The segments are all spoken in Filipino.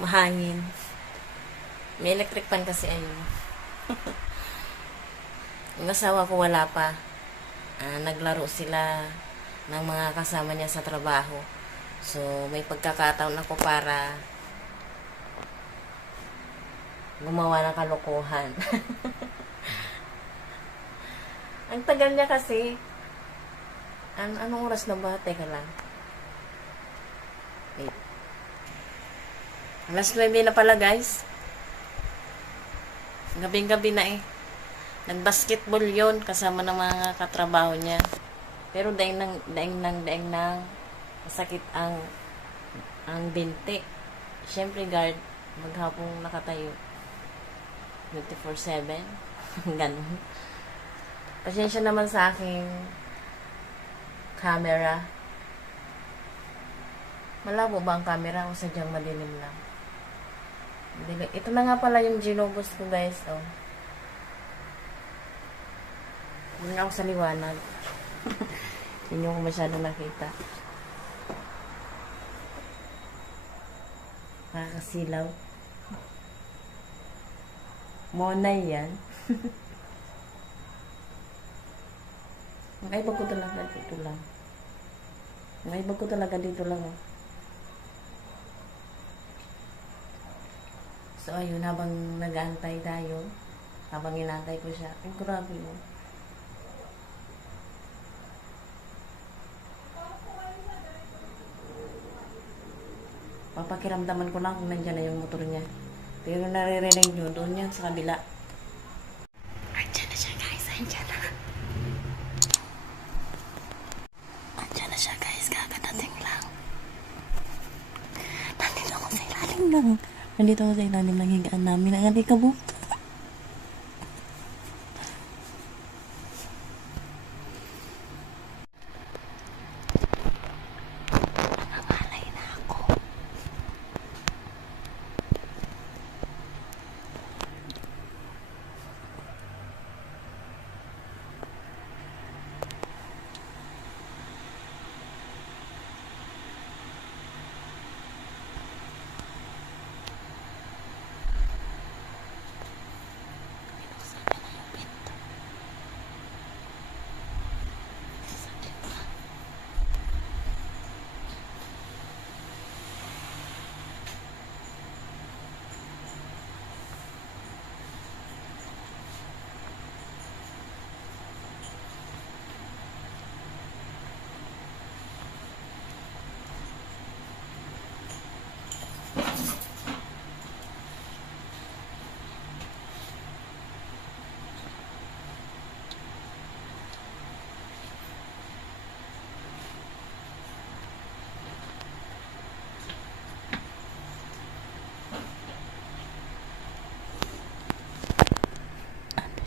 Mahangin. May electric fan kasi ayun. Yung asawa ko wala pa. Naglaro sila ng mga kasama niya sa trabaho. So, may pagkakataon ako para gumawa ng kalokohan. Ang tagal niya kasi. Anong oras na ba? Teka lang. Wait. Alas 9 na pala, guys. Gabing-gabi na eh. Nag-basketball yon kasama ng mga katrabaho niya. Pero daing nang masakit ang binti. Siyempre guard, maghapong nakatayo. 24/7. Ganun. Pasensya naman sa aking camera. Malabo ba ang camera o sadyang madilim lang? Ito na nga pala yung ginubos ko, guys. Oh. Hindi ako sa liwanag. Hindi ko masyado nakita. Nakakasilaw. Monay yan. Ang ibag ko talaga dito lang. Ang ibag ko talaga dito lang. Oh. So, ayun, habang nag-aantay tayo, habang inantay ko siya, ay, grabe mo. Papakiramdaman ko lang kung nandiyan na yung motor niya. Pero naririnig nyo, doon yan sa kabila. Andiyan na siya, guys. Andiyan na. Andiyan na siya, guys. Kakadating lang. Nandito ako sa ilalim lang. Nandito ako sa ilalim ng higaan namin. Ang alikabok. Nangangalay na ako.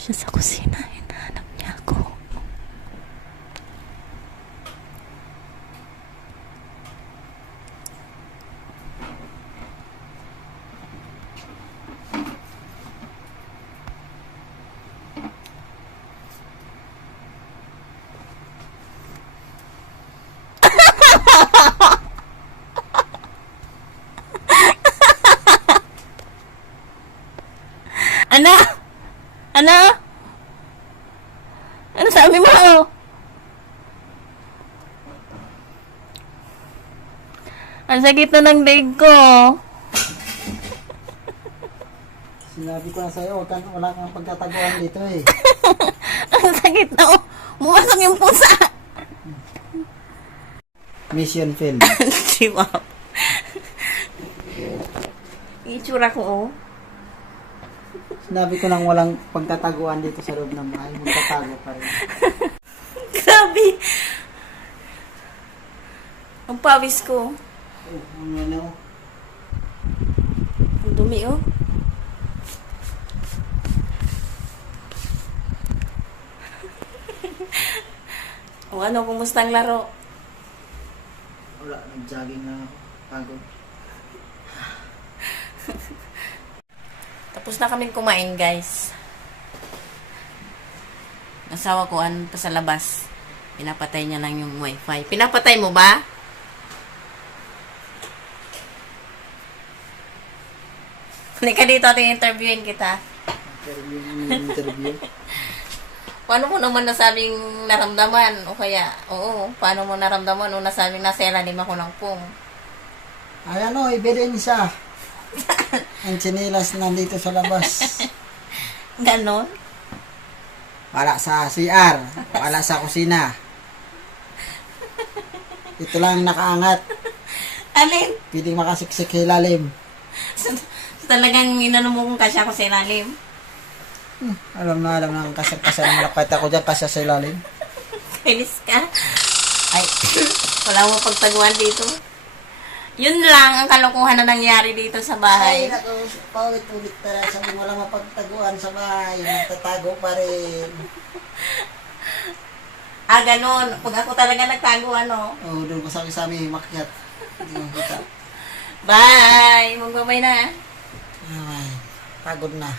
Siya sa kusina, hinahanap niya ako. Ana! Ano? Ano sabi mo? Ang sakit na ng leg ko. Sinabi ko na sa'yo, wala kang pagkataguan dito eh. Ang sakit na. Oh. Bumasok yung pusa. Mission failed. Chihuahua. Itsura ko, oh. Sinabi ko nang walang pagtataguan dito sa loob ng bahay. Magtatago pa rin. Grabe. Ang pawis ko. Ano? Ang dumi, oh. O ano, kumusta ang laro? Wala, nag-jogging na ako. Pagod. Tapos na kaming kumain, guys. Asawa ko, pa sa labas. Pinapatay niya lang yung wifi. Pinapatay mo ba? Halika dito at interviewin kita. Interview. Paano mo naman nasabing naramdaman? O kaya, oo, paano mo naramdaman nung nasabing nasa ilalim ako ng pung? Ay ano, ebidensya. Ang tsinelas nandito sa labas. Ganon? Wala sa CR. Wala sa kusina. Ito lang nakaangat. Alin? Pwedeng makasiksik sa ilalim. So, talagang inano mo kung kasya ko sa ilalim? Alam na ang kasya na malakit ako dyan, kasya sa ilalim. Kainis ka? Ay, wala mo pagtaguan dito. Yun lang ang kalokohan na nangyari dito sa bahay. Ay, naku, paulit-ulit na sabi mo lang mapagtaguan sa bahay, magtatago pa rin. Ah, ganon. Pag ako talaga nagtago, ano? Oh, doon ko sabi sa amin, makyat. Hindi mo kita. Bye! Magbabay na. Ay, pagod na.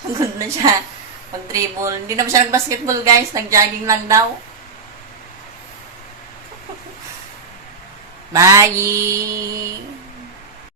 Good na siya. Pag-dribble. Hindi na siya nag-basketball, guys. Nag-jogging lang daw. Bye!